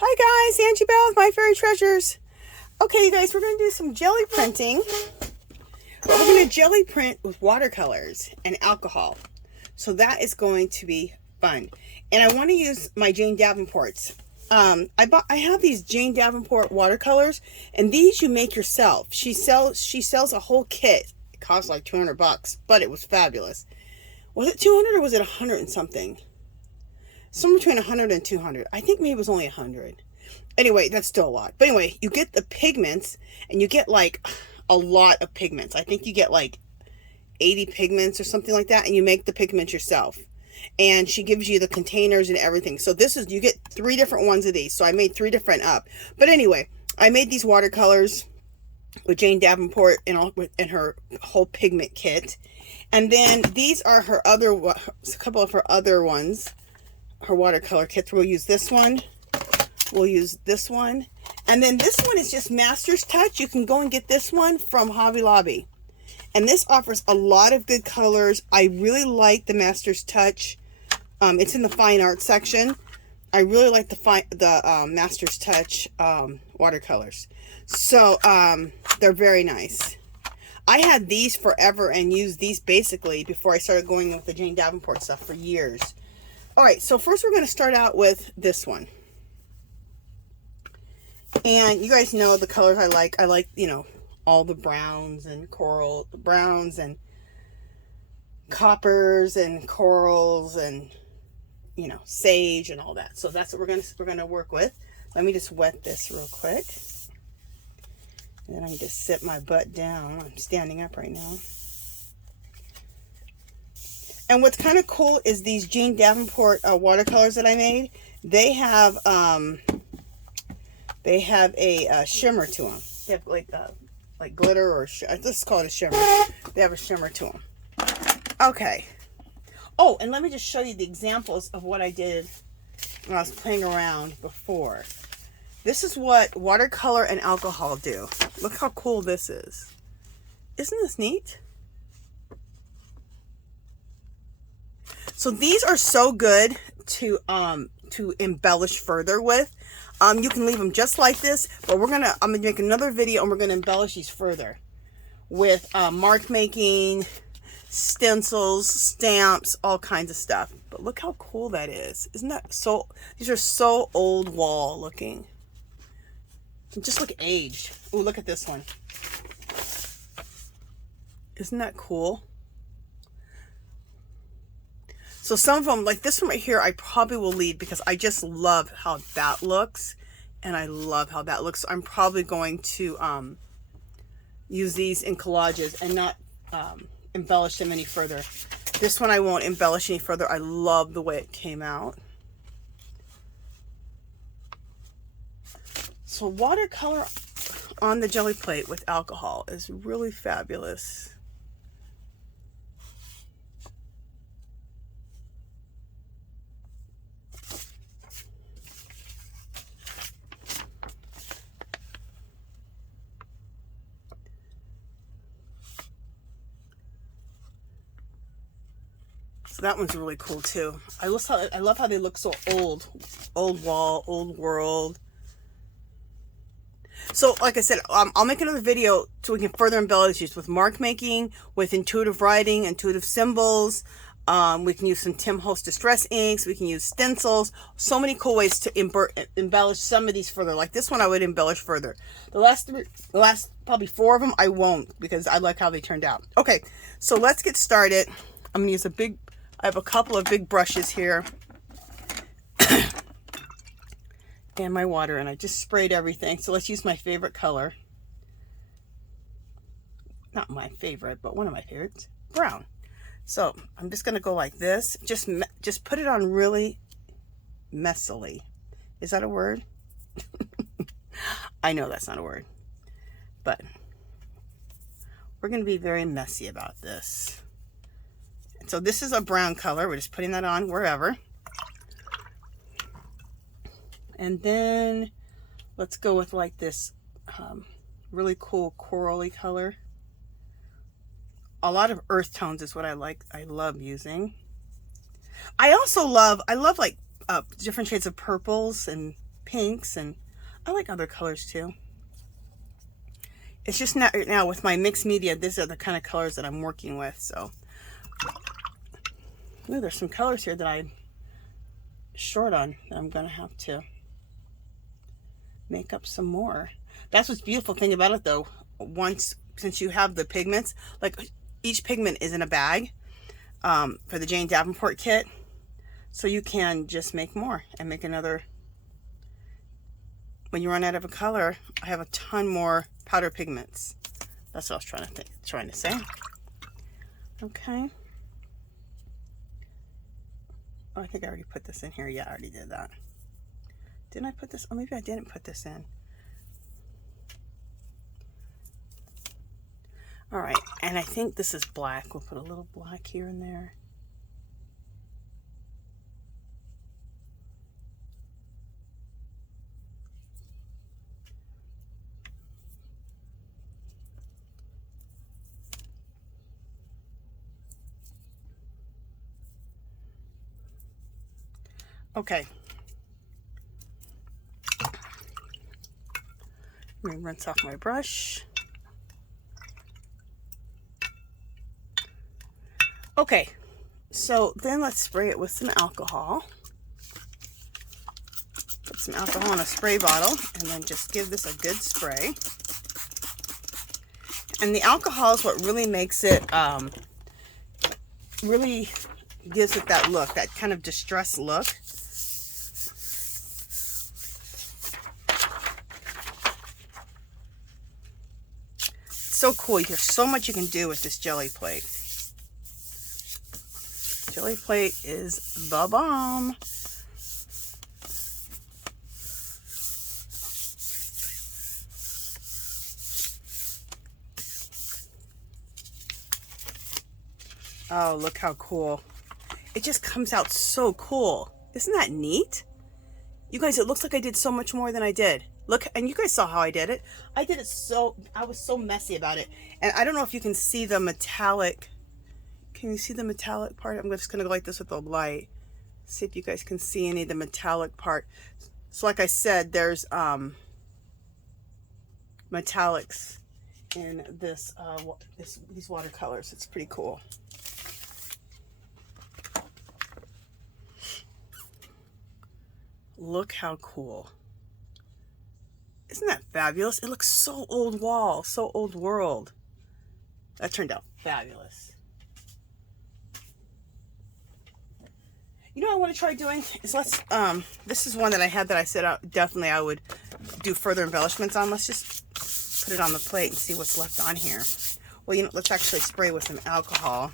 Hi guys, Angie Bell with My Fairy Treasures. Okay, you guys, we're going to do some jelly printing. But we're going to jelly print with watercolors and alcohol. So that is going to be fun. And I want to use my Jane Davenports. I have these Jane Davenport watercolors, and these you make yourself. She sells a whole kit. It cost like $200, but it was fabulous. Was it 200 or was it 100 and something? Somewhere between 100 and 200. I think maybe it was only 100. Anyway, that's still a lot. But anyway, you get the pigments, and you get like a lot of pigments. I think you get like 80 pigments or something like that, and you make the pigments yourself. And she gives you the containers and everything. So this is, you get 3 different ones of these. So I made 3 different up. But anyway, I made these watercolors with Jane Davenport and her whole pigment kit. And then these are her other, a couple of her other ones. Her watercolor kits. We'll use this one. We'll use this one. And then this one is just Master's Touch. You can go and get this one from Hobby Lobby. And this offers a lot of good colors. I really like the Master's Touch. It's in the fine art section. I really like the Master's Touch watercolors. So they're very nice. I had these forever and used these basically before I started going with the Jane Davenport stuff for years. All right, so first we're going to start out with this one. And you guys know the colors I like. I like, you know, all the browns and browns and coppers and corals and, you know, sage and all that. So that's what we're going to work with. Let me just wet this real quick. And then I can just sit my butt down. I'm standing up right now. And what's kind of cool is these Jane Davenport watercolors that I made. They have a shimmer to them. They have like glitter or let's call it a shimmer. They have a shimmer to them. Okay. Oh, and let me just show you the examples of what I did when I was playing around before. This is what watercolor and alcohol do. Look how cool this is. Isn't this neat? So these are so good to embellish further with. You can leave them just like this, but I'm gonna make another video and we're gonna embellish these further with mark making, stencils, stamps, all kinds of stuff. But look how cool that is. Isn't that so? These are so old wall looking. They just look aged. Oh, look at this one. Isn't that cool? So some of them, like this one right here, I probably will leave because I just love how that looks. And I love how that looks. So I'm probably going to use these in collages and not embellish them any further. This one I won't embellish any further. I love the way it came out. So watercolor on the jelly plate with alcohol is really fabulous. So that one's really cool too. I love how they look so old wall, old world. So like I said, I'll make another video so we can further embellish these with mark making, with intuitive writing, intuitive symbols. We can use some Tim Holtz Distress inks. We can use stencils. So many cool ways to embellish some of these further. Like this one, I would embellish further. The last probably 4 of them, I won't because I like how they turned out. Okay, so let's get started. I'm gonna use I have a couple of big brushes here. And my water, and I just sprayed everything. So let's use my favorite color. Not my favorite, but one of my favorites. Brown. So I'm just going to go like this. Just put it on really messily. Is that a word? I know that's not a word. But we're going to be very messy about this. So this is a brown color. We're just putting that on wherever. And then let's go with like this really cool corally color. A lot of earth tones is what I like. I love using. I love like different shades of purples and pinks, and I like other colors too. It's just not right now with my mixed media, these are the kind of colors that I'm working with. So, ooh, there's some colors here that I'm short on. I'm gonna have to make up some more. That's what's beautiful thing about it though. Since you have the pigments, like each pigment is in a bag for the Jane Davenport kit, so you can just make more and make another. When you run out of a color, I have a ton more powder pigments. That's what I was trying to say. Okay. Oh, I think I already put this in here. Yeah, I already did that. Didn't I put this? Oh, maybe I didn't put this in. All right, and I think this is black. We'll put a little black here and there. Okay. Let me rinse off my brush. Okay, so then let's spray it with some alcohol. Put some alcohol in a spray bottle and then just give this a good spray. And the alcohol is what really makes it, really gives it that look, that kind of distressed look. So cool. There's so much you can do with this Gelli plate. Gelli plate is the bomb. Oh, look how cool. It just comes out so cool. Isn't that neat? You guys, it looks like I did so much more than I did. Look, and you guys saw how I did it. I was so messy about it. And I don't know if you can see the metallic. Can you see the metallic part? I'm just going to go like this with the light. See if you guys can see any of the metallic part. So like I said, there's metallics in this, these watercolors. It's pretty cool. Look how cool. Isn't that fabulous? It looks so old wall, so old world. That turned out fabulous. You know what I want to try doing is this is one that I had that I said definitely I would do further embellishments on. Let's just put it on the plate and see what's left on here. Well, you know, let's actually spray with some alcohol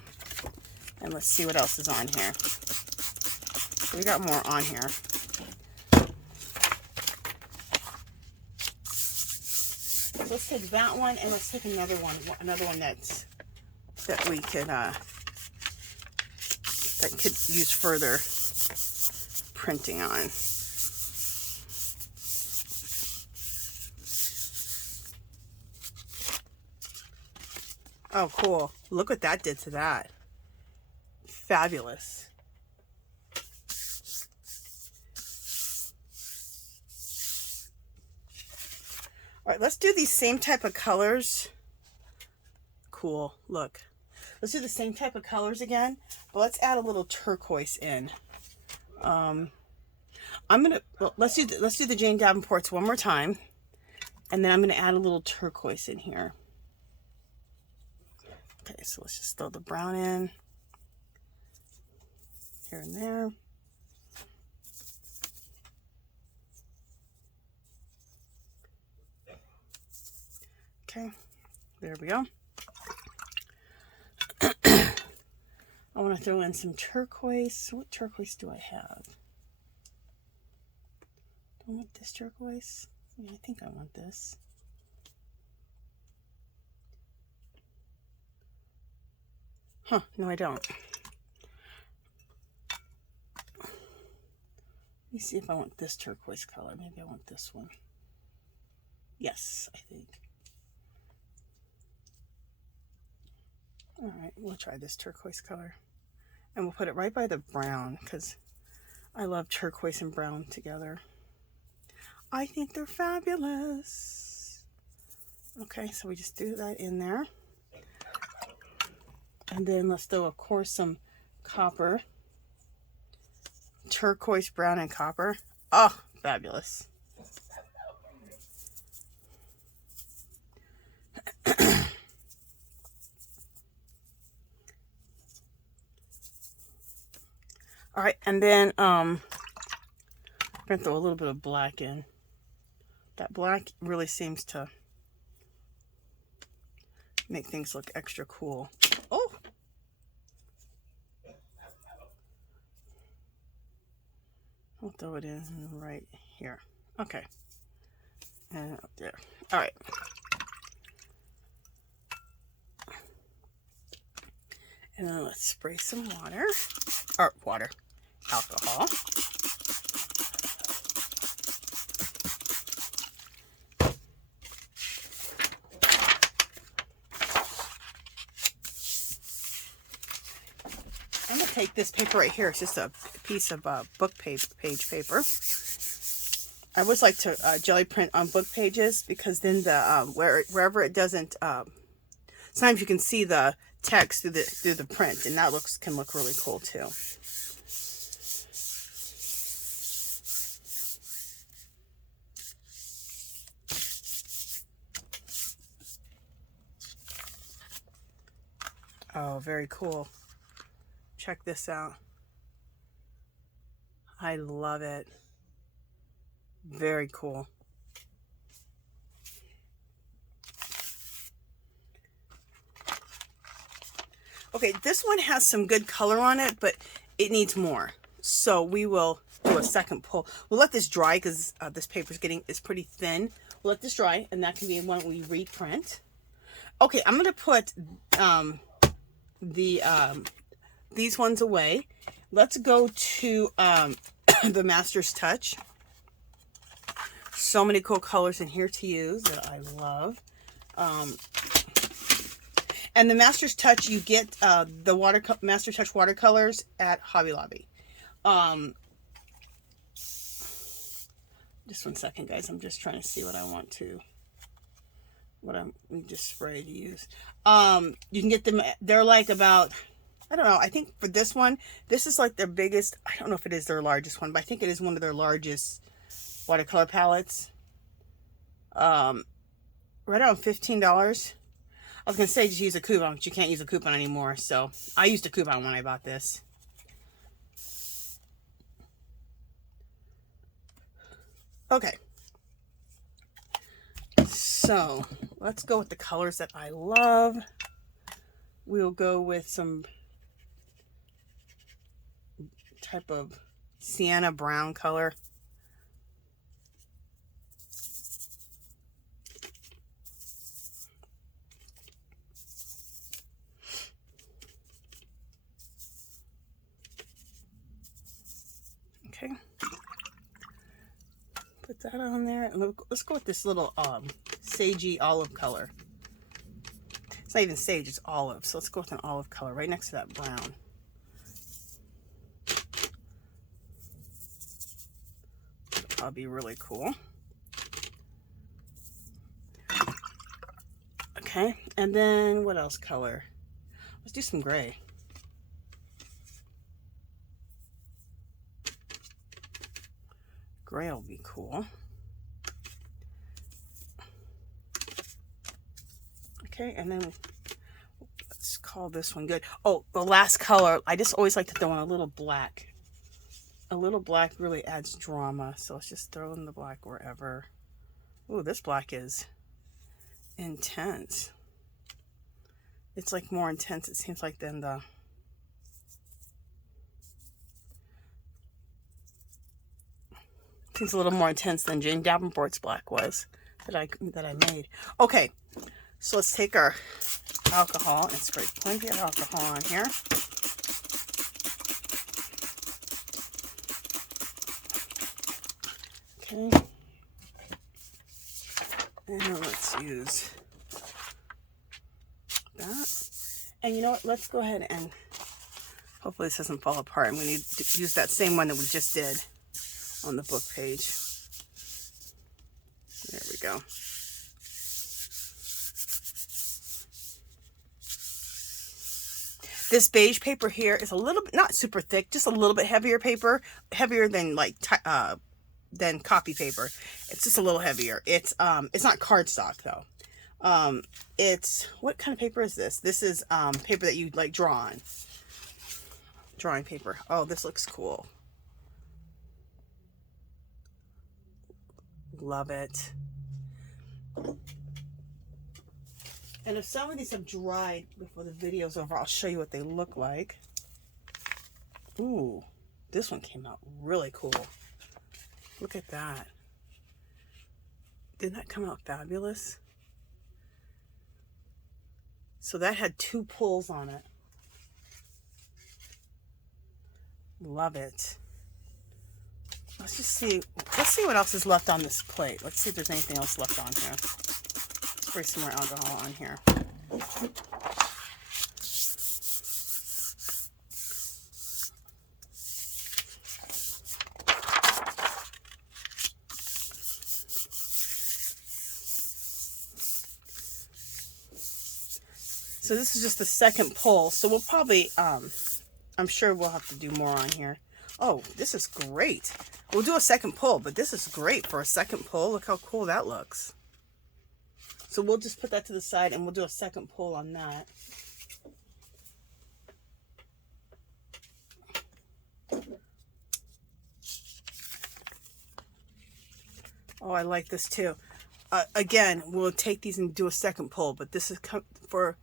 and let's see what else is on here. So we got more on here. So let's take that one and let's take another one that we could that could use further printing on. Oh, cool. Look what that did to that. Fabulous. All right, let's do these same type of colors. Cool, look. Let's do the same type of colors again, but let's add a little turquoise in. Let's do the Jane Davenports one more time, and then I'm gonna add a little turquoise in here. Okay, so let's just throw the brown in here and there. Okay, there we go. I want to throw in some turquoise. What turquoise do I have? Do I want this turquoise? Yeah, I think I want this. Huh, no I don't. Let me see if I want this turquoise color. Maybe I want this one. Yes, I think. All right, we'll try this turquoise color. And we'll put it right by the brown because I love turquoise and brown together. I think they're fabulous. Okay, so we just do that in there. And then let's do, of course, some copper. Turquoise, brown, and copper. Oh, fabulous. All right, and then I'm gonna throw a little bit of black in. That black really seems to make things look extra cool. Oh! I'll throw it in right here. Okay. And up there. All right. And then let's spray some water. Or water. Alcohol. I'm going to take this paper right here. It's just a piece of book page paper. I always like to jelly print on book pages because then the wherever it doesn't, sometimes you can see the text through the print, and that can look really cool too. Oh, very cool. Check this out. I love it. Very cool. Okay, this one has some good color on it, but it needs more. So we will do a second pull. We'll let this dry because this paper is pretty thin. We'll let this dry, and that can be one we reprint. Okay, I'm going to put these ones away. Let's go to the Master's Touch. So many cool colors in here to use that I love. And the Master's Touch, you get the Master Touch watercolors at Hobby Lobby. Just 1 second, guys. I'm just trying to see what I want to, we just spray to use. You can get them, they're like about, I don't know, I think for this one, this is like their biggest, I don't know if it is their largest one, but I think it is one of their largest watercolor palettes. Right around $15. I was going to say just use a coupon, but you can't use a coupon anymore. So I used a coupon when I bought this. Okay. So let's go with the colors that I love. We'll go with some type of sienna brown color. Okay, put that on there, and let's go with this little sagey olive color. It's not even sage, it's olive, so let's go with an olive color right next to that brown. That'll be really cool. Okay, and then what else color? Let's do some gray. Gray will be cool. Okay, and then let's call this one good. Oh, the last color, I just always like to throw in a little black. A little black really adds drama, so let's just throw in the black wherever. Ooh, this black is intense. It's like more intense, it seems like, than the... Seems a little more intense than Jane Davenport's black was that I made. Okay, so let's take our alcohol and spray plenty of alcohol on here. Okay, and let's use that. And you know what? Let's go ahead and hopefully this doesn't fall apart. I'm going to use that same one that we just did on the book page. go. This beige paper here is a little bit, not super thick, just a little bit heavier paper, heavier than like than copy paper. It's just a little heavier. It's not cardstock though. It's, what kind of paper is this? This is paper that you like draw on. Drawing paper. Oh, this looks cool. Love it. And if some of these have dried before the video's over, I'll show you what they look like. Ooh, this one came out really cool. Look at that. Didn't that come out fabulous? So that had 2 pulls on it. Love it. Let's just see. Let's see what else is left on this plate. Let's see if there's anything else left on here. Spray some more alcohol on here. So this is just the second pull. So we'll probably, I'm sure we'll have to do more on here. Oh, this is great. We'll do a second pull, but this is great for a second pull. Look how cool that looks. So we'll just put that to the side and we'll do a second pull on that. Oh, I like this too. Again, we'll take these and do a second pull, but this is for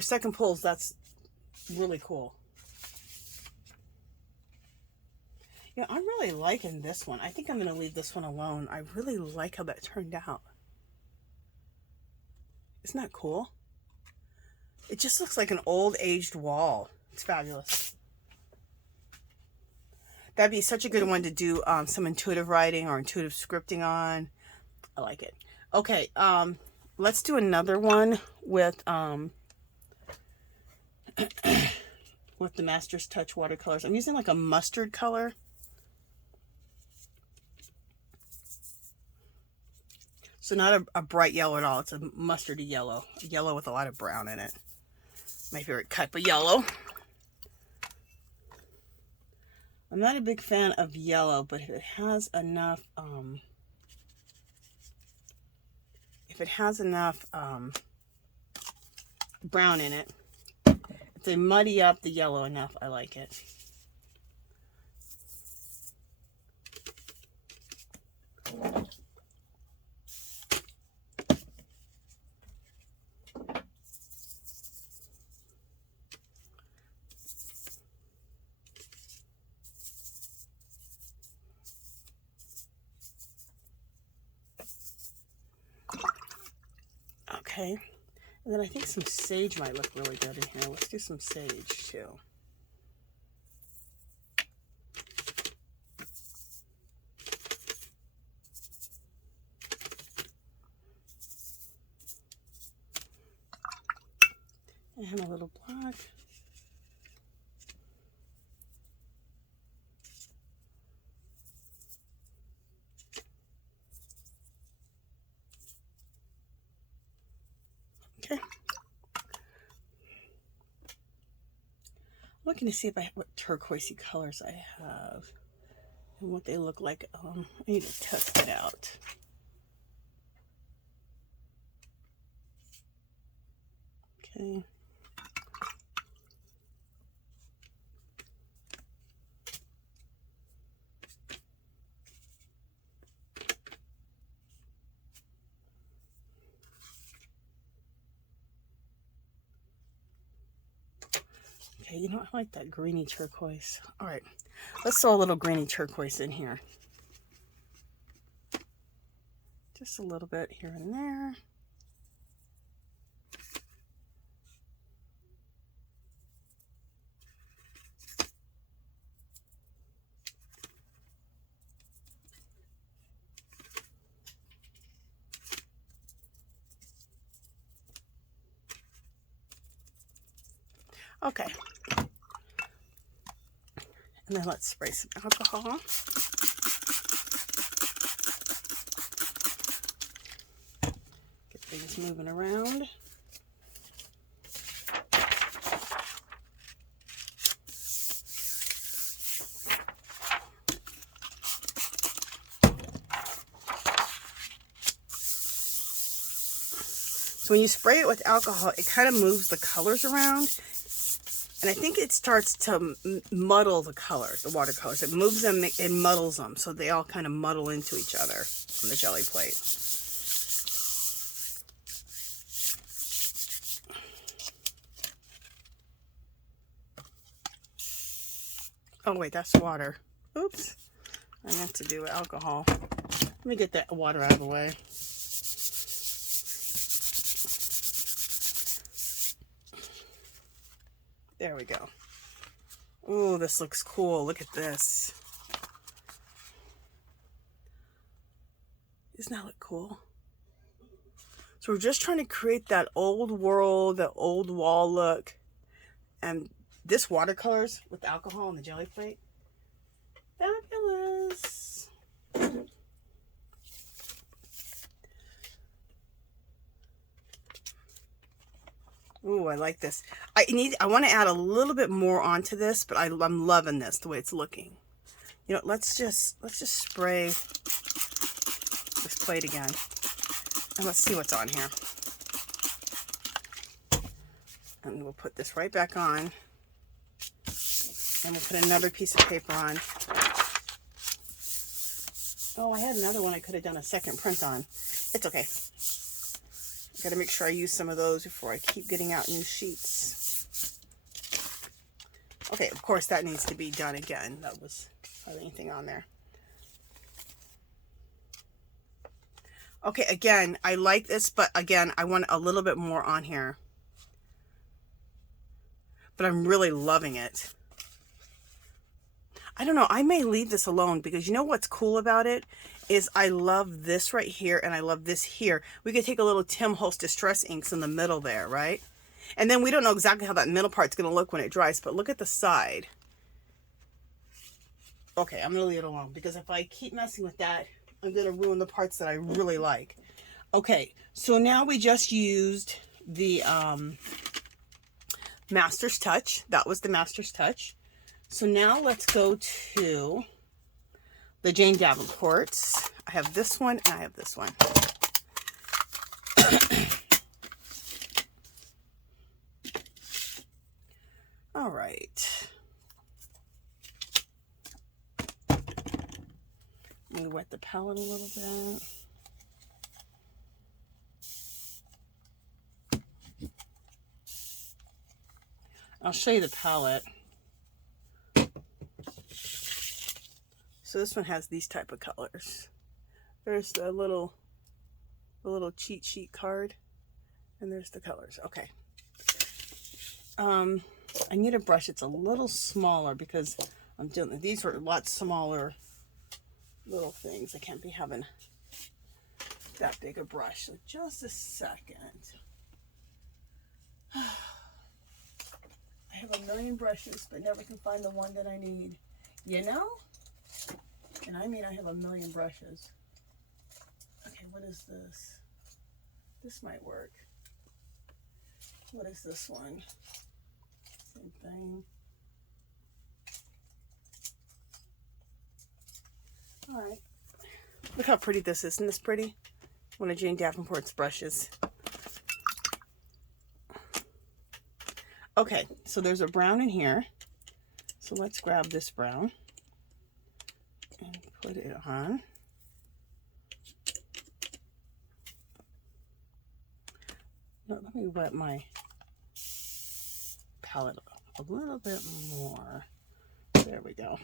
second pulls, that's really cool. Yeah, I'm really liking this one. I think I'm going to leave this one alone. I really like how that turned out. Isn't that cool? It just looks like an old aged wall. It's fabulous. That'd be such a good one to do some intuitive writing or intuitive scripting on. I like it. Okay, let's do another one with with the Master's Touch watercolors. I'm using like a mustard color. So not a bright yellow at all. It's a mustardy yellow. A yellow with a lot of brown in it. My favorite type of yellow. I'm not a big fan of yellow, but if it has enough, brown in it, if they muddy up the yellow enough, I like it. Okay, and then I think some sage might look really good in here. Let's do some sage too. And a little black. Okay. I'm looking to see if what turquoisey colors I have and what they look like. I need to test it out. Okay. Okay, you know, I like that greeny turquoise. All right, let's throw a little greeny turquoise in here. Just a little bit here and there. Okay. And then let's spray some alcohol. Just moving around. So when you spray it with alcohol, it kind of moves the colors around. And I think it starts to muddle the colors, the watercolors. It moves them, it muddles them. So they all kind of muddle into each other on the Gelli plate. Oh wait, that's water. Oops. I meant to do alcohol. Let me get that water out of the way. There we go. Oh, this looks cool. Look at this. Doesn't that look cool? So we're just trying to create that old world, that old wall look. And this watercolors with alcohol on the Gelli plate. Fabulous. Ooh, I like this. I want to add a little bit more onto this, but I'm loving this, the way it's looking. You know, let's just spray this plate again. And let's see what's on here. And we'll put this right back on. And we'll put another piece of paper on. Oh, I had another one I could have done a second print on. It's okay. Got to make sure I use some of those before I keep getting out new sheets. Okay, of course that needs to be done again. That was not anything on there. Okay, again, I like this, but again, I want a little bit more on here. But I'm really loving it. I don't know, I may leave this alone because you know what's cool about it is I love this right here and I love this here. We could take a little Tim Holtz Distress inks in the middle there, right? And then we don't know exactly how that middle part's going to look when it dries, but look at the side. Okay, I'm going to leave it alone because if I keep messing with that, I'm going to ruin the parts that I really like. Okay, so now we just used the Master's Touch. That was the Master's Touch. So now let's go to the Jane Davenports. I have this one and I have this one. All right. Let me wet the palette a little bit. I'll show you the palette. So this one has these type of colors. There's the little cheat sheet card, and there's the colors. Okay. I need a brush. It's a little smaller because I'm doing these are a lot smaller little things. I can't be having that big a brush. So just a second. I have a million brushes, but never can find the one that I need. You know? And I mean, I have a million brushes. Okay, what is this? This might work. What is this one? Same thing. All right. Look how pretty this is. Isn't this pretty? One of Jane Davenport's brushes. Okay, so there's a brown in here. So let's grab this brown and put it on. No, let me wet my palette a little bit more. There we go.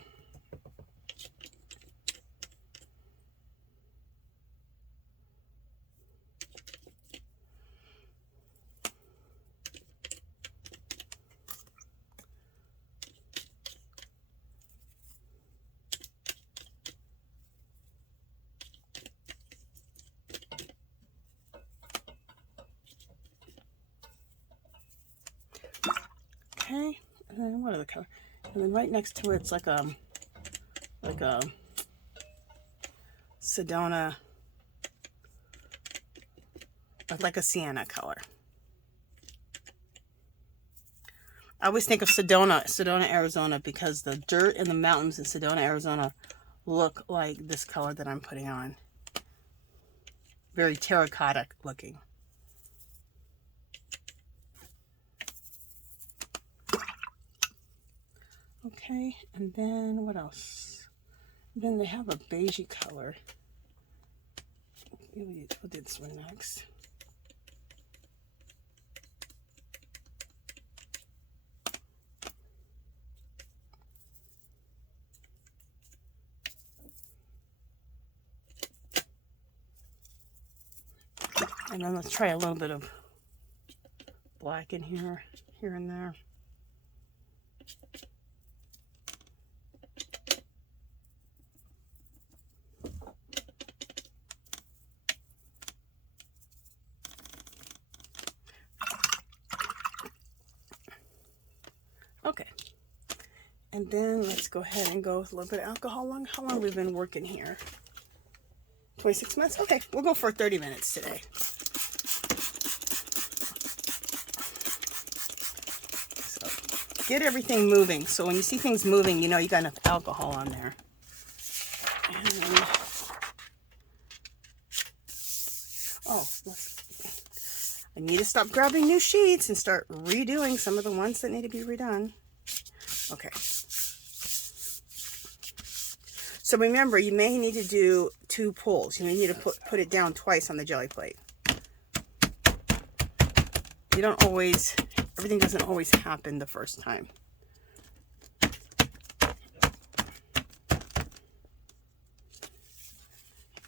Okay, and then what are the color? And then right next to it's like a Sedona like a sienna color. I always think of Sedona, Arizona, because the dirt in the mountains in Sedona, Arizona look like this color that I'm putting on. Very terracotta looking. Okay, and then what else? Then they have a beigey color. We'll do this one next. And then let's try a little bit of black in here and there. Okay. And then let's go ahead and go with a little bit of alcohol. How long have we been working here? 26 minutes? Okay, we'll go for 30 minutes today. So get everything moving. So when you see things moving, you know you got enough alcohol on there. And, I need to stop grabbing new sheets and start redoing some of the ones that need to be redone. Okay. So remember, you may need to do 2 pulls. You may need to put it down twice on the jelly plate. You don't always, everything doesn't always happen the first time.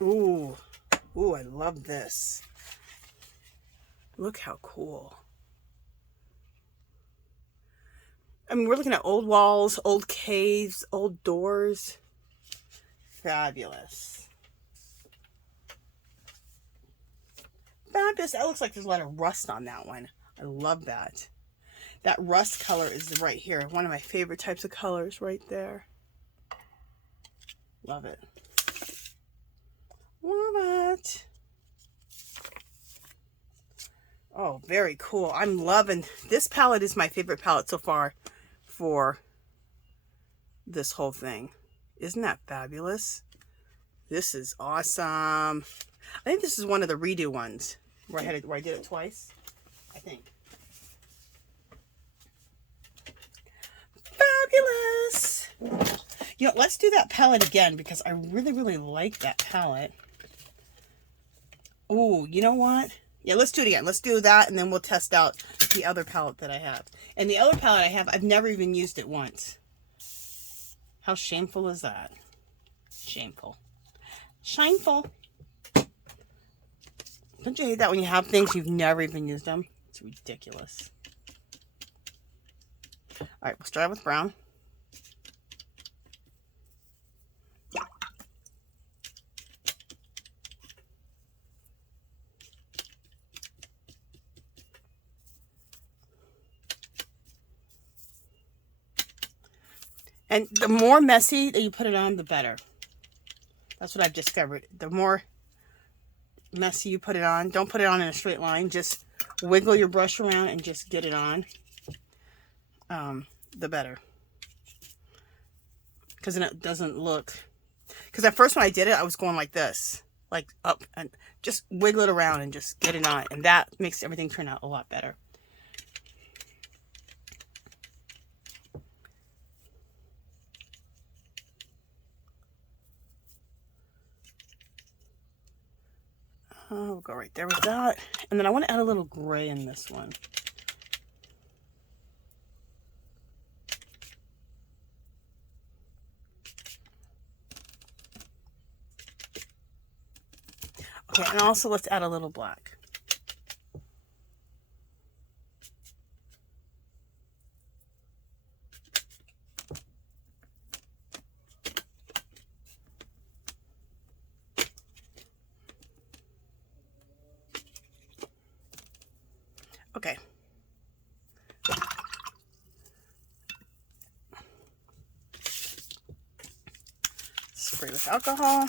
Ooh, I love this. Look how cool. I mean, we're looking at old walls, old caves, old doors. Fabulous. Fabulous. That looks like there's a lot of rust on that one. I love that. That rust color is right here. One of my favorite types of colors right there. Love it. Love it. Oh, very cool. I'm loving this palette. Is my favorite palette so far for this whole thing. Isn't that fabulous? This is awesome. I think this is one of the redo ones where I did it twice. I think. Fabulous. You know, let's do that palette again because I really, really like that palette. Oh, you know what? Yeah, let's do it again. Let's do that, and then we'll test out the other palette that I have. And the other palette I have, I've never even used it once. How shameful is that? Shameful. Shameful. Don't you hate that when you have things you've never even used them? It's ridiculous. All right, we'll start with brown. And the more messy that you put it on, the better. That's what I've discovered. The more messy you put it on, don't put it on in a straight line. Just wiggle your brush around and just get it on. The better. Because then it doesn't look... Because at first when I did it, I was going like this. Like up and just wiggle it around and just get it on. And that makes everything turn out a lot better. We'll go right there with that. And then I want to add a little gray in this one. Okay, and also let's add a little black. Okay. Spray with alcohol.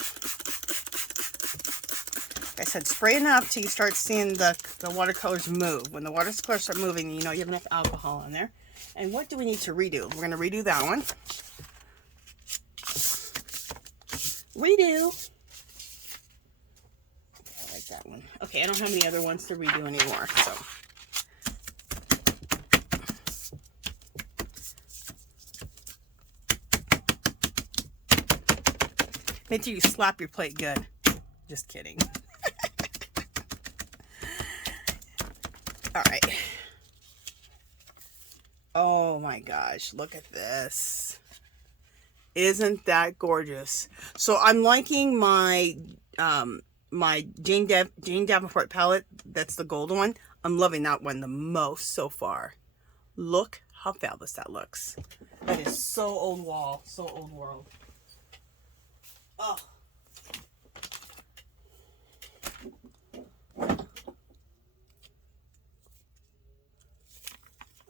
Like I said, spray enough till you start seeing the watercolors move. When the watercolors start moving, you know you have enough alcohol in there. And what do we need to redo? We're going to redo that one. Redo. I like that one. Okay, I don't have any other ones to redo anymore, so. Make sure you slap your plate good. Just kidding. All right. Oh my gosh, look at this. Isn't that gorgeous? So I'm liking my my Jane Davenport palette. That's the gold one. I'm loving that one the most so far. Look how fabulous that looks. That is so old wall, so old world. Oh.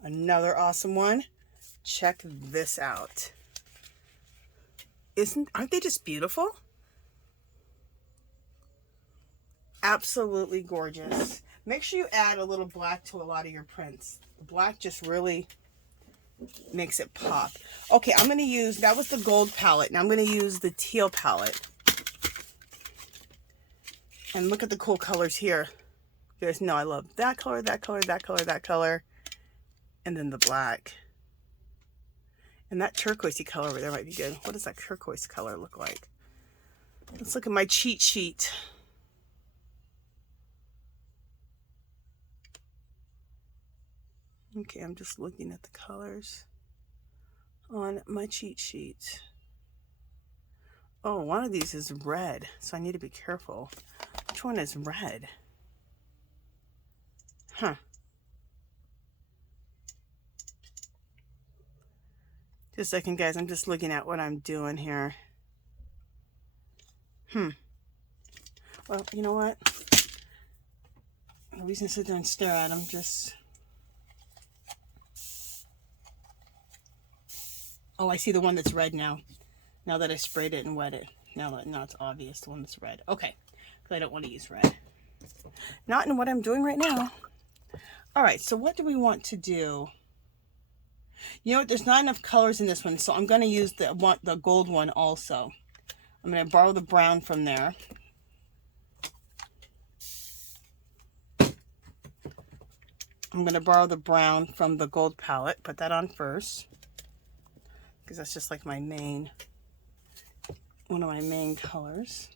Another awesome one. Check this out. Aren't they just beautiful? Absolutely gorgeous. Make sure you add a little black to a lot of your prints. The black just really makes it pop. Okay, I'm going to use, that was the gold palette. Now I'm going to use the teal palette. And look at the cool colors here. You guys know I love that color, that color, that color, that color. And then the black. And that turquoisey color over there might be good. What does that turquoise color look like? Let's look at my cheat sheet. Okay, I'm just looking at the colors on my cheat sheet. Oh, one of these is red, so I need to be careful. Which one is red? Huh. Just a second, guys. I'm just looking at what I'm doing here. Well, you know what? No reason to sit there and stare at them. Just... Oh, I see the one that's red now. Now that I sprayed it and wet it. Now it's obvious, the one that's red. Okay. Because I don't want to use red. Not in what I'm doing right now. All right. So what do we want to do? You know what? There's not enough colors in this one, so I'm going to use the gold one also. I'm going to borrow the brown from there. I'm going to borrow the brown from the gold palette. Put that on first, because that's just like my main, one of my main colors.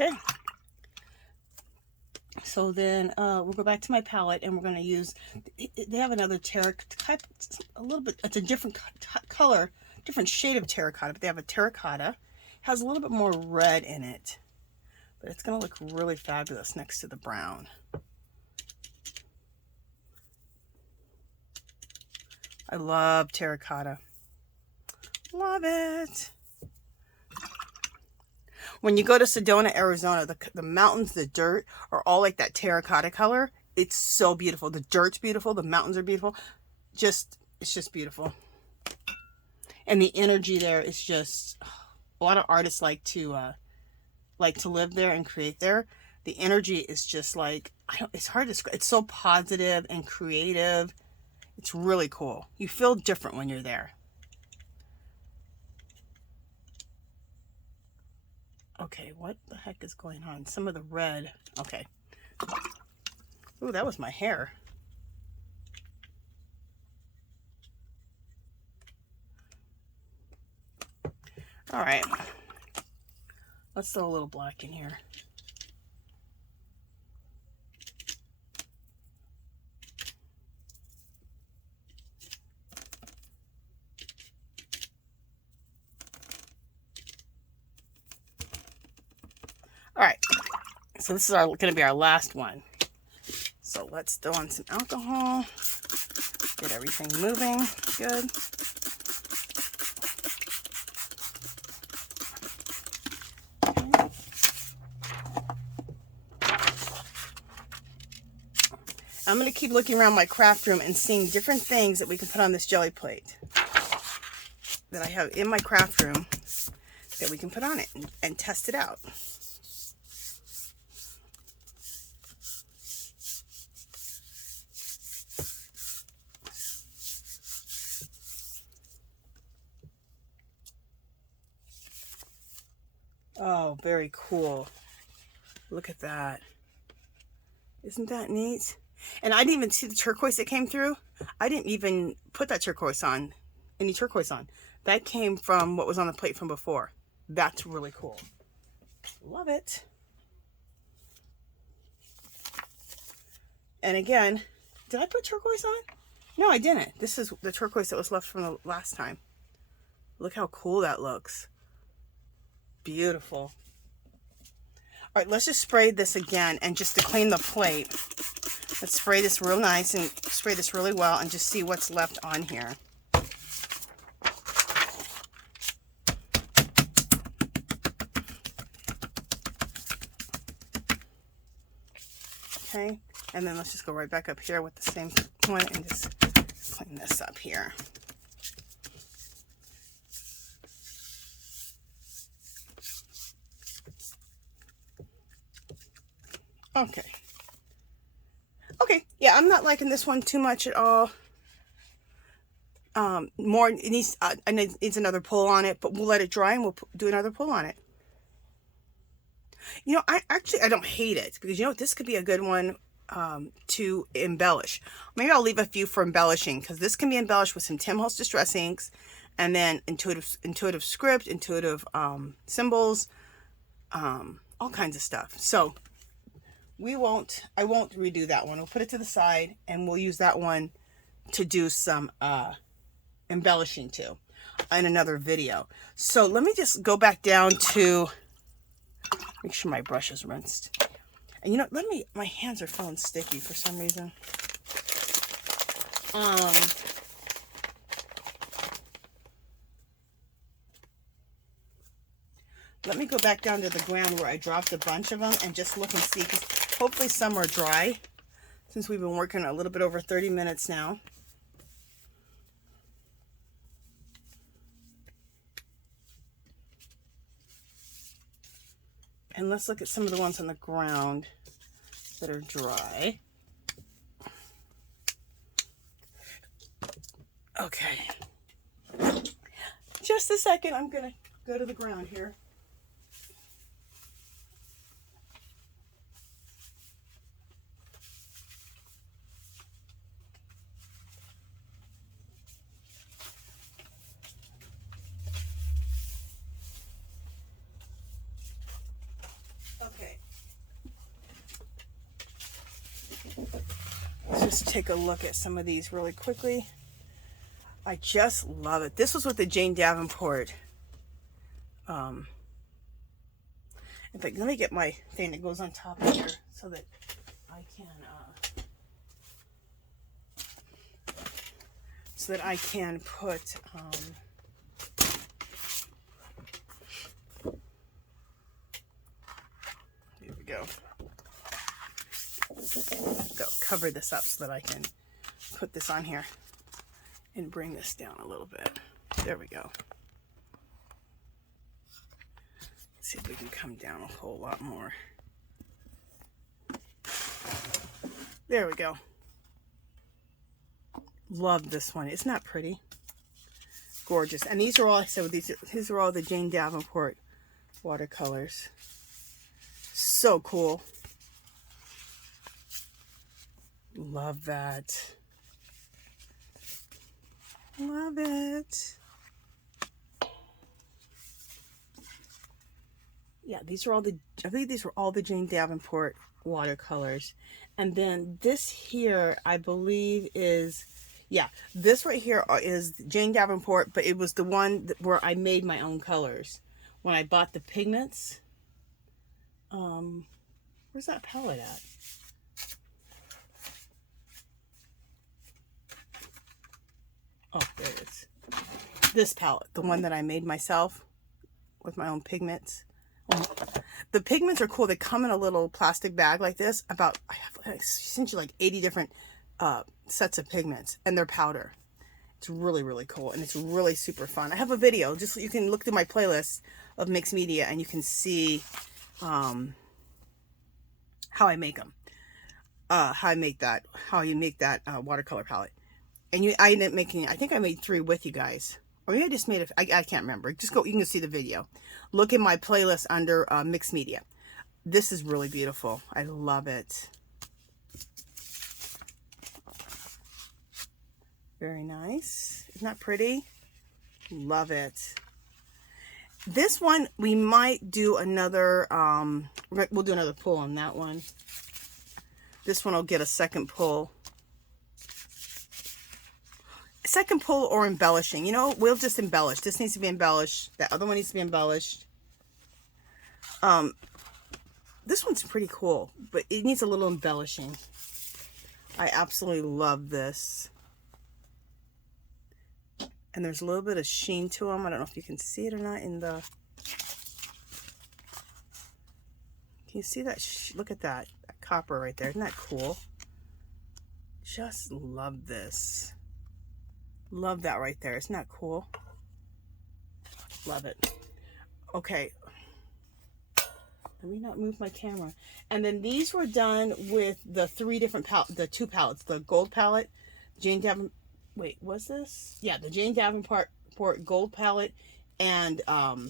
Okay, so then we'll go back to my palette and we're going to use, they have another type, a little bit, it's a different color, different shade of terracotta, but they have a terracotta, has a little bit more red in it, but it's going to look really fabulous next to the brown. I love terracotta. Love it. When you go to Sedona, Arizona, the mountains, the dirt are all like that terracotta color. It's so beautiful. The dirt's beautiful. The mountains are beautiful. It's just beautiful. And the energy there is just, a lot of artists like to live there and create there. The energy is just like, it's hard to describe. It's so positive and creative. It's really cool. You feel different when you're there. Okay, what the heck is going on? Some of the red. Okay. Ooh, that was my hair. All right. Let's throw a little black in here. All right, so this is going to be our last one. So let's throw on some alcohol, get everything moving. Good. I'm going to keep looking around my craft room and seeing different things that we can put on this jelly plate that I have in my craft room that we can put on it and test it out. Oh, very cool. Look at that. Isn't that neat? And I didn't even see the turquoise that came through. I didn't even put that turquoise on, any turquoise on. That came from what was on the plate from before. That's really cool. Love it. And again, did I put turquoise on? No, I didn't. This is the turquoise that was left from the last time. Look how cool that looks. Beautiful. All right, let's just spray this again, and just to clean the plate, let's spray this real nice and spray this really well and just see what's left on here. Okay, and then let's just go right back up here with the same one and just clean this up here. Okay. Okay, yeah, I'm not liking this one too much at all. More, it needs another pull on it, but we'll let it dry and we'll do another pull on it. You know, I don't hate it, because you know what, this could be a good one to embellish. Maybe I'll leave a few for embellishing, because this can be embellished with some Tim Holtz Distress inks, and then intuitive script, intuitive symbols, all kinds of stuff. So I won't redo that one. We'll put it to the side, and we'll use that one to do some embellishing too in another video. So let me just go back down to make sure my brush is rinsed. And you know, my hands are feeling sticky for some reason. Let me go back down to the ground where I dropped a bunch of them and just look and see, because hopefully some are dry, since we've been working a little bit over 30 minutes now. And let's look at some of the ones on the ground that are dry. Okay. Just a second, I'm gonna go to the ground here. Let's just take a look at some of these really quickly. I just love it. This was with the Jane Davenport. In fact, let me get my thing that goes on top of here so that I can put here we go. Go cover this up so that I can put this on here and bring this down a little bit. There we go. Let's see if we can come down a whole lot more. There we go. Love this one. Isn't that pretty? Gorgeous. And these are all, these are all the Jane Davenport watercolors. So cool. Love that. Love it. Yeah, these are all I believe these were all the Jane Davenport watercolors. And then this here, I believe is, yeah, this right here is Jane Davenport, but it was the one where I made my own colors when I bought the pigments. Where's that palette at? Oh, there it is. This palette, the one that I made myself with my own pigments. The pigments are cool. They come in a little plastic bag like this. I have essentially like 80 different sets of pigments, and they're powder. It's really, really cool, and it's really super fun. I have a video. Just you can look through my playlist of mixed media, and you can see how I make them. How you make that watercolor palette. And I ended up making, I think I made 3 with you guys. Or maybe I just made I can't remember. Just go, you can see the video. Look at my playlist under mixed media. This is really beautiful. I love it. Very nice. Isn't that pretty? Love it. This one, we might do another, we'll do another pull on that one. This one will get a second pull. Second pull or embellishing. You know, we'll just embellish. This needs to be embellished. That other one needs to be embellished. This one's pretty cool, but it needs a little embellishing. I absolutely love this. And there's a little bit of sheen to them. I don't know if you can see it or not in the... Can you see that? Look at that. That copper right there. Isn't that cool? Just love this. Love that right there. Isn't that cool? Love it. Okay. Let me not move my camera. And then these were done with the 3 different the 2 palettes. The gold palette, Jane Davenport. Wait, was this? Yeah, the Jane Davenport gold palette and aqua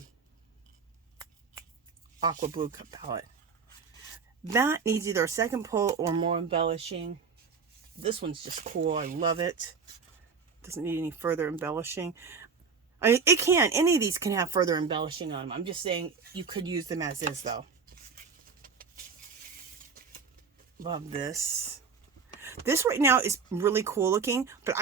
blue palette. That needs either a second pull or more embellishing. This one's just cool. I love it. Doesn't need any further embellishing. I mean, it can. Any of these can have further embellishing on them. I'm just saying you could use them as is, though. Love this. This right now is really cool looking, but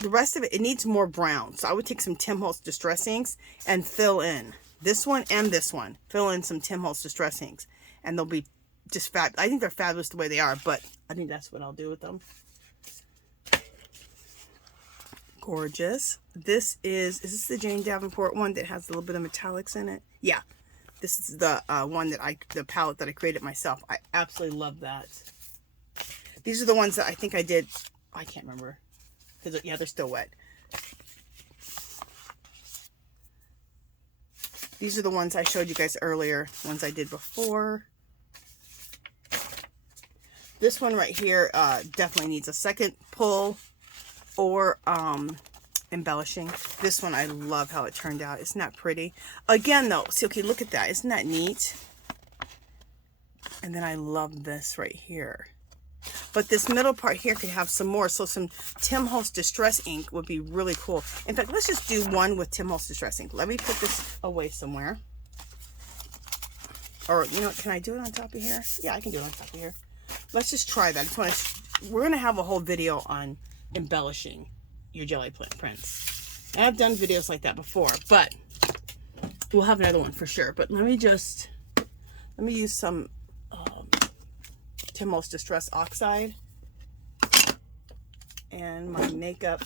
the rest of it needs more brown. So I would take some Tim Holtz Distress Inks and fill in this one and this one. Fill in some Tim Holtz Distress Inks, and they'll be just fab. I think they're fabulous the way they are, but I think that's what I'll do with them. Gorgeous. This is this the Jane Davenport one that has a little bit of metallics in it? Yeah. This is the one that the palette that I created myself. I absolutely love that. These are the ones that I think I did. I can't remember. Yeah, they're still wet. These are the ones I showed you guys earlier. Ones I did before. This one right here definitely needs a second pull or embellishing. This one, I love how it turned out. Isn't that pretty? Again, though, see, okay, look at that. Isn't that neat? And then I love this right here. But this middle part here could have some more. So some Tim Holtz Distress Ink would be really cool. In fact, let's just do one with Tim Holtz Distress Ink. Let me put this away somewhere. Or, you know, can I do it on top of here? Yeah, I can do it on top of here. Let's just try that. I just want to, we're going to have a whole video on embellishing your jelly prints. And I've done videos like that before, but we'll have another one for sure. But let me use some Tim Holtz Distress Oxide and my makeup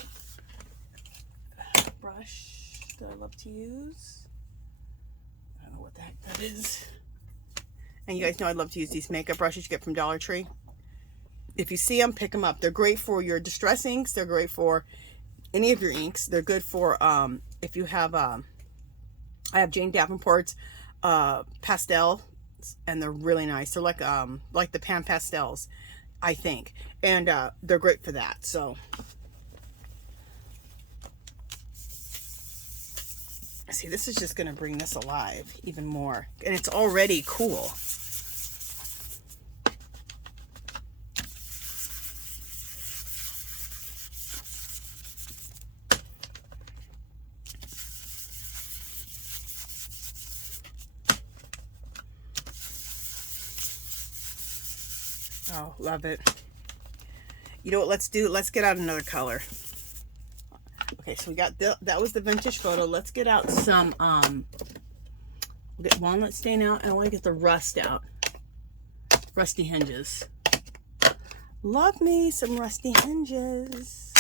brush that I love to use. I don't know what the heck that is. And you guys know I love to use these makeup brushes you get from Dollar Tree. If you see them, pick them up. They're great for your distress inks. They're great for any of your inks. They're good for if you have I have Jane Davenport's pastel, and they're really nice. They're like the Pan Pastels, I think, and they're great for that. So see, this is just going to bring this alive even more, and it's already cool. Oh, love it. You know what, let's do, let's get out another color. Okay, so we got that was the vintage photo. Let's get out some we'll get walnut stain out, and I want to get the rust out. Rusty hinges. Love me some rusty hinges.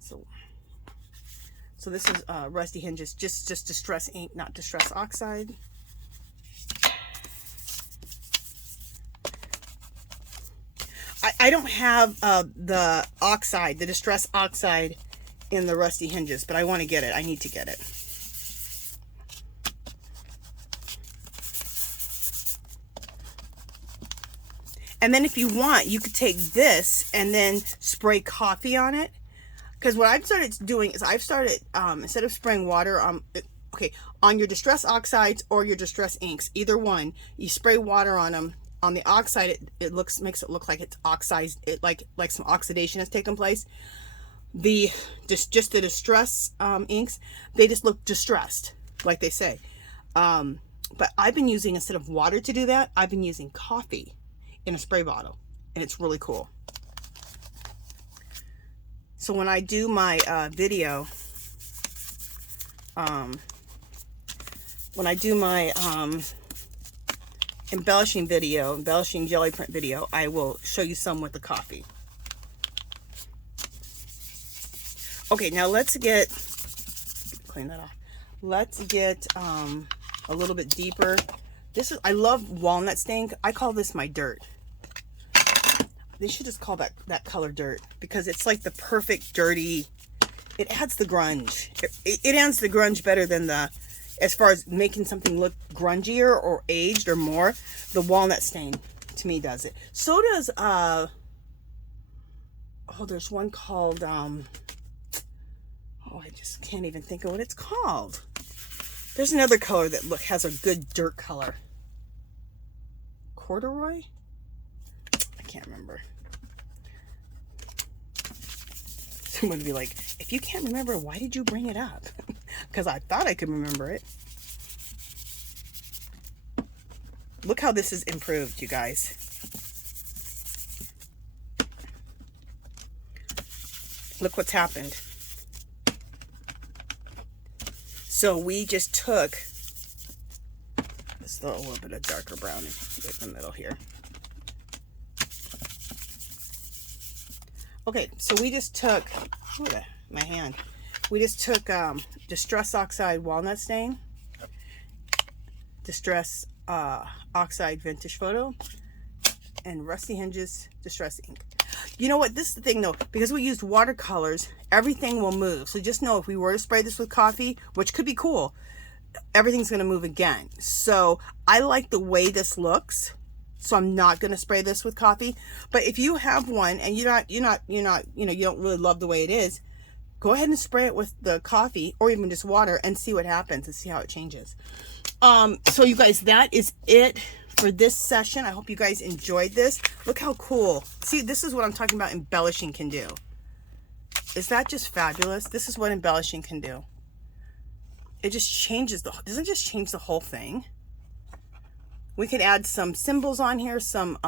So So this is Rusty Hinges, just Distress ink, not Distress Oxide. I don't have the oxide, the Distress Oxide in the Rusty Hinges, but I want to get it. I need to get it. And then if you want, you could take this and then spray coffee on it. Because what I've started doing is I've started, instead of spraying water on your Distress Oxides or your Distress Inks, either one, you spray water on them. On the oxide, it makes it look like it's oxidized, like some oxidation has taken place. Just the Distress inks, they just look distressed, like they say. But I've been using, instead of water to do that, I've been using coffee in a spray bottle, and it's really cool. So when I do my video, when I do my embellishing jelly print video, I will show you some with the coffee. Okay, now let's clean that off. Let's get a little bit deeper. I love walnut stain. I call this my dirt. They should just call that color dirt, because it's like the perfect dirty. It adds the grunge. It adds the grunge better than as far as making something look grungier or aged or more. The walnut stain to me does it. So does there's one called I just can't even think of what it's called. There's another color that has a good dirt color. Corduroy? I can't remember. Someone would be like, if you can't remember, why did you bring it up? Because I thought I could remember it. Look how this is improved, you guys. Look what's happened. So we just took this little bit of darker brown in the middle here. Okay, so we just took, my hand. We just took Distress Oxide Walnut Stain, Distress Oxide Vintage Photo, and Rusty Hinges Distress Ink. You know what? This is the thing though, because we used watercolors, everything will move. So just know if we were to spray this with coffee, which could be cool, everything's going to move again. So I like the way this looks. So I'm not going to spray this with coffee. But if you have one and you don't really love the way it is, go ahead and spray it with the coffee or even just water and see what happens and see how it changes. So you guys, that is it for this session. I hope you guys enjoyed this. Look how cool. See, this is what I'm talking about embellishing can do. Is that just fabulous? This is what embellishing can do. It just changes doesn't just change the whole thing. We could add some symbols on here, some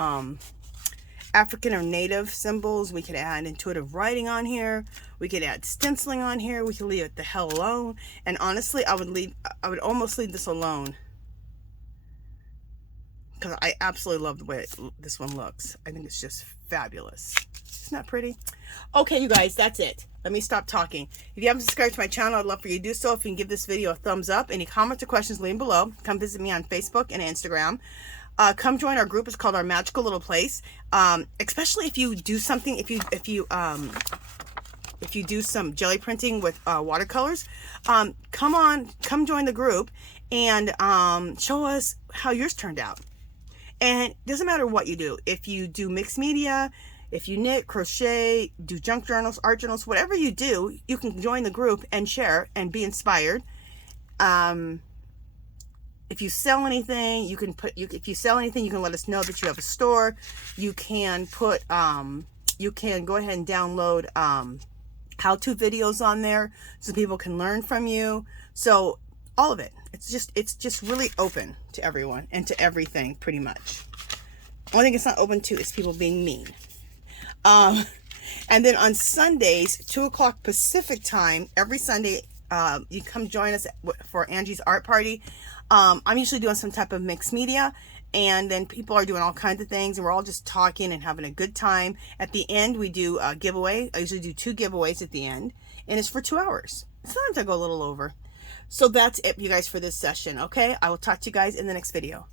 African or native symbols. We could add intuitive writing on here. We could add stenciling on here. We could leave it the hell alone. And honestly, I would almost leave this alone, because I absolutely love the way this one looks. I think it's just fabulous. Isn't that pretty? Okay, you guys, that's it. Let me stop talking. If you haven't subscribed to my channel, I'd love for you to do so. If you can give this video a thumbs up. Any comments or questions, leave them below. Come visit me on Facebook and Instagram. Come join our group. It's called Our Magical Little Place. Especially if you do something, if you do some jelly printing with watercolors, come join the group and show us how yours turned out. And it doesn't matter what you do. If you do mixed media, if you knit, crochet, do junk journals, art journals, whatever you do, you can join the group and share and be inspired. If you sell anything, you can if you sell anything, you can let us know that you have a store. You can put, you can go ahead and download how-to videos on there so people can learn from you. So all of it. It's just really open to everyone and to everything, pretty much. Only thing it's not open to is people being mean. And then on Sundays, 2 o'clock Pacific time, every Sunday, you come join us for Angie's art party. I'm usually doing some type of mixed media, and then people are doing all kinds of things, and we're all just talking and having a good time. At the end, we do a giveaway. I usually do 2 giveaways at the end, and it's for 2 hours. Sometimes I go a little over. So that's it, you guys, for this session, okay? I will talk to you guys in the next video.